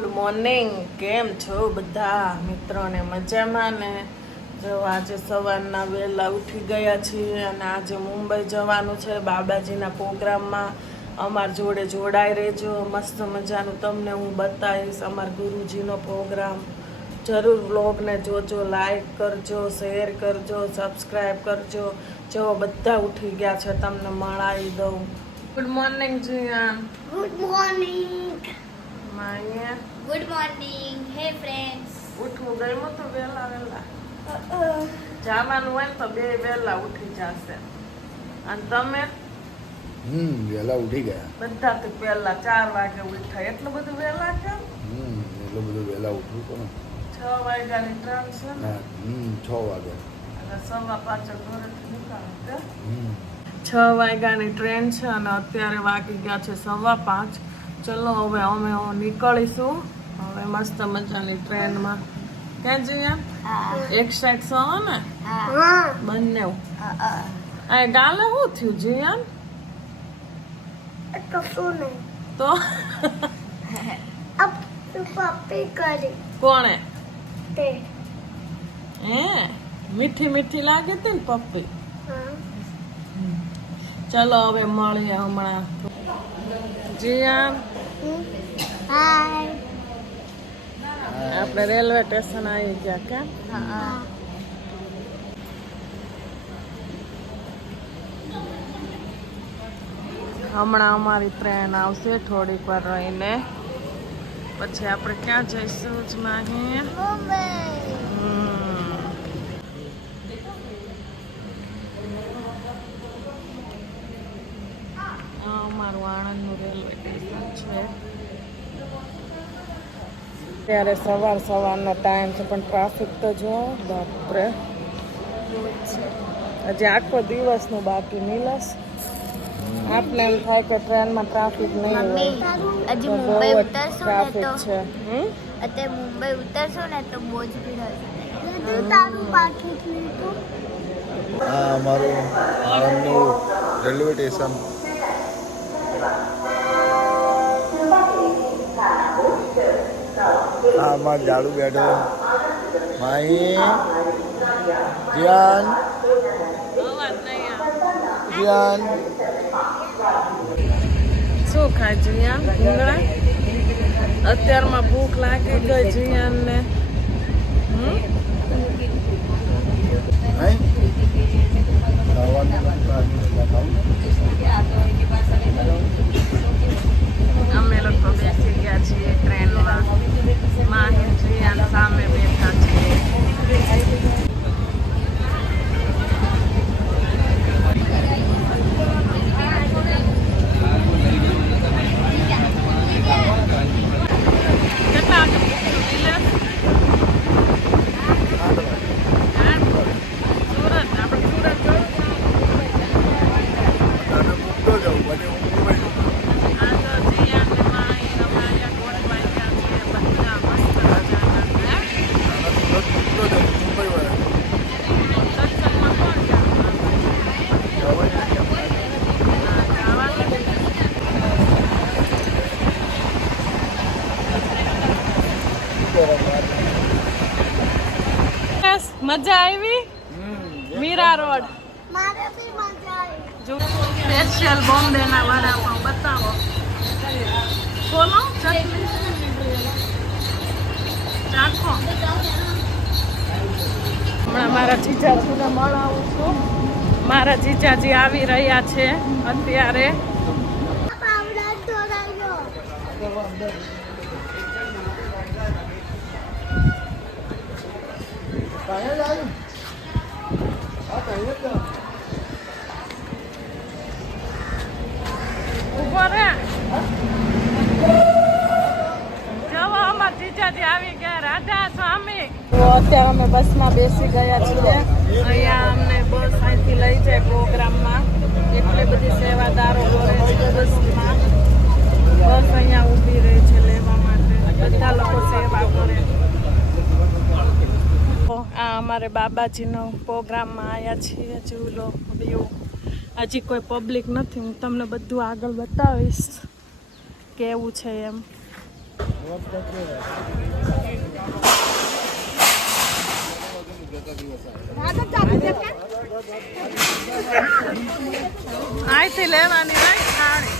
Good morning. કેમ છો બધા મિત્રોને? મજામાં ને? જો આજે સવારના વહેલા ઉઠી ગયા છીએ અને આજે મુંબઈ જવાનું છે બાબાજીના પ્રોગ્રામમાં. અમાર જોડે જોડાઈ રહેજો, મસ્ત મજાનું તમને હું બતાવીશ અમારા ગુરુજીનો પ્રોગ્રામ. જરૂર વ્લોગને જોજો, લાઈક કરજો, શેર કરજો, સબસ્ક્રાઈબ કરજો. જો બધા ઉઠી ગયા છે, તમને મળાવી દઉં. Good morning Jiyan. Good morning. Maya good morning. Hey friends. ઉઠવું ગયું તો વહેલા જવાનું હોય તો બે વહેલા ઉઠી જશે. અને તમે વહેલા ઉઠી ગયા બધા તો પહેલા 4 વાગે ઉઠ્યા. એટલું બધું વહેલા કેમ? એટલું બધું વહેલા ઉઠવું પણ 6 વાગ્યાની ટ્રેન છે ને, 6 વાગે એટલે 5:15 ઘરેથી નીકળે. 6 વાગ્યાની ટ્રેન છે અને અત્યારે વાગી ગયા છે 5:15. ચલો હવે અમે નીકળીશું હવે મસ્ત મજાની ટ્રેનમાં. ક્યાં જઈએ? એક સાઈડ સો ને બંને. આ ગાલે શું થયું જીયાન? તો કોણે? હે મીઠી મીઠી લાગી હતી ને પપ્પી. ચલો હવે મળીએ હમણાં. જીયાન આપણે રેલવે સ્ટેશન આવી ગયા. કેમ? હમણાં અમારી ટ્રેન આવશે થોડીક વાર રહીને. પછી આપણે ક્યાં જઈશું જ માહી? અમારું આણંદનું રેલવે સ્ટેશન છે. ત્યારે સવારનો ટાઈમ છે પણ ટ્રાફિક તો જો બાપરે. હજી આખો દિવસનું બાકી નીલસ. આપણે એમ થાય કે ટ્રેનમાં ટ્રાફિક નહીં હોય. હજી મુંબઈ ઉતરશું ને ટ્રાફિક તો છે. અત્યારે મુંબઈ ઉતરશું ને તો બહુ જ ભીડ હશે. તારું પાકી આ અમારું આણંદનું રેલવે સ્ટેશન. હા અમારે જાડુ બેઠો. માહી જીયાન જીયાન શું ખાય જીયાન? ભૂંગળા. અત્યારમાં ભૂખ લાગી ગઈ જીયાનને. અમે લોકો બેસી ગયા છીએ ટ્રેનમાં. માહી જીયાન સામે બેઠા છીએ. કેટલા વાગે પહોંચ્યું? સુરત. આપણે સુરત જોયું. મૂકતો જાઉં પછી હું મુંબઈ આ તો જીયાન ને માહી અમારા ગોઠવાઈ ગયા છે બધા મસ્ત મજાના. મૂકતો જાઉં મુંબઈ વાળા સત્સંગમાં કોણ જવાનું? મજા આવી? મીરા રોડ મારે બી મજા આવી. સ્પેશિયલ બોમ્બે ના વડાપાવ બતાવો. બોલો ચાખો. હમણાં મારા જીજાજીને મળાવું છું. મારા જીજાજી આવી રહ્યા છે અત્યારે. પાવડા ઢોરાયો. ઉભો રે. જવો અમારા જીજાજી આવી ગયા. રાધા સ્વામી. તો અત્યારે અમે બસમાં બેસી ગયા છીએ. અહીંયા અમને બસ અહીંથી લઈ જાય પ્રોગ્રામમાં. એટલી બધી સેવાદારો કરે છે બસમાં. બસ અહીંયા ઊભી રહે છે લેવા માટે. બધા લોકો સેવા કરે. આ અમારે બાબાજીનો પ્રોગ્રામમાં આવ્યા છીએ. જોઈ વ્યૂ. હજી કોઈ પબ્લિક નથી. હું તમને બધું આગળ બતાવીશ કેવું છે એમ. અહીંથી લેવાની right થાળી.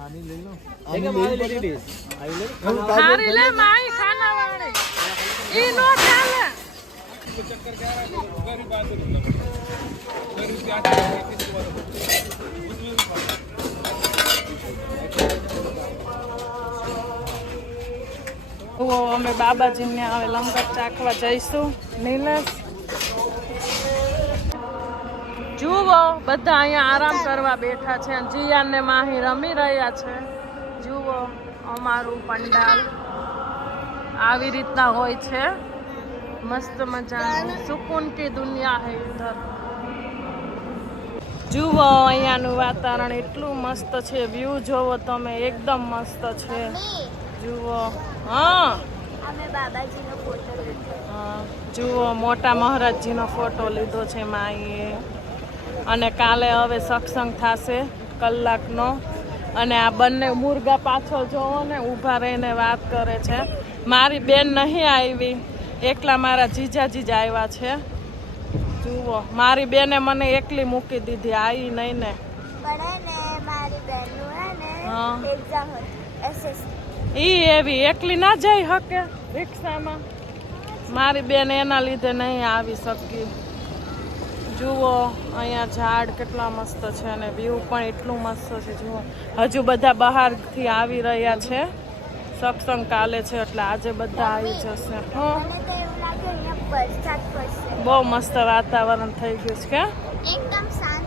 આમ લઈ લઉં. થાળી લે માઈ ખાના વાળી. ઈ નો ચાલે. અમે બાબાજીને હવે લંગર ચાખવા જઈશું. નીલેશ જુઓ બધા અહીંયા આરામ કરવા બેઠા છે. જીયાન ને માહી રમી રહ્યા છે. જુઓ અમારું પંડાલ આવી રીતના હોય છે. મસ્ત મજાનું સુકૂન કી દુનિયા હે ઇધર. જુઓ અહીંયાનું વાતાવરણ એટલું મસ્ત છે. વ્યૂ જોવો તમે, એકદમ મસ્ત છે. જુઓ હા અમે બાબાજીનો ફોટો લીધો. હા, જુઓ મોટા મહારાજજીનો ફોટો લીધો છે માઈએ. અને કાલે હવે સત્સંગ થશે કલાકનો. અને આ બંને મુર્ગા પાછળ જોવો ને ઊભા રહીને વાત કરે છે. મારી બેન નહીં આવી, એકલા મારા જીજાજી જ આવ્યા છે. જુઓ મારી બેને મને એકલી મૂકી દીધી, આવી નહીં ને. પણ ને મારી બહેનનું હે ને હા. એક્ઝામ હતી એસએસસી. ઈ એવી એકલી ના જઈ શકે રિક્ષામાં. મારી બેન એના લીધે નહીં આવી શકી. જુઓ અહીંયા ઝાડ કેટલા મસ્ત છે અને વ્યૂ પણ એટલું મસ્ત છે. જુઓ હજુ બધા બહારથી આવી રહ્યા છે. સત્સંગ કાલે છે એટલે આજે બધા આવી જશે. હા મને તો એવું લાગે અહીંયા વરસાદ પડશે. બહુ મસ્ત વાતાવરણ થઈ ગયું છે કે એકદમ શાંત